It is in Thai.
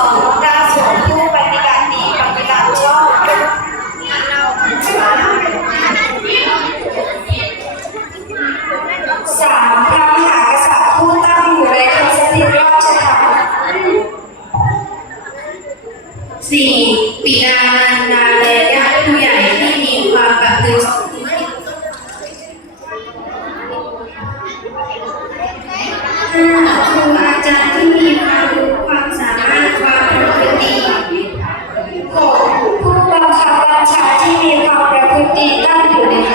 องราศีผู้ปฏิบัติดีปฏิบัติชอบสามพรมหากษัตริผู้ตั้งอยู่ในคำสถิตราชธรรมสี่ปิดานันาและญผู้ใหญ่ที่มีความประพฤติห้าครูอาจารย์ที่มี alegre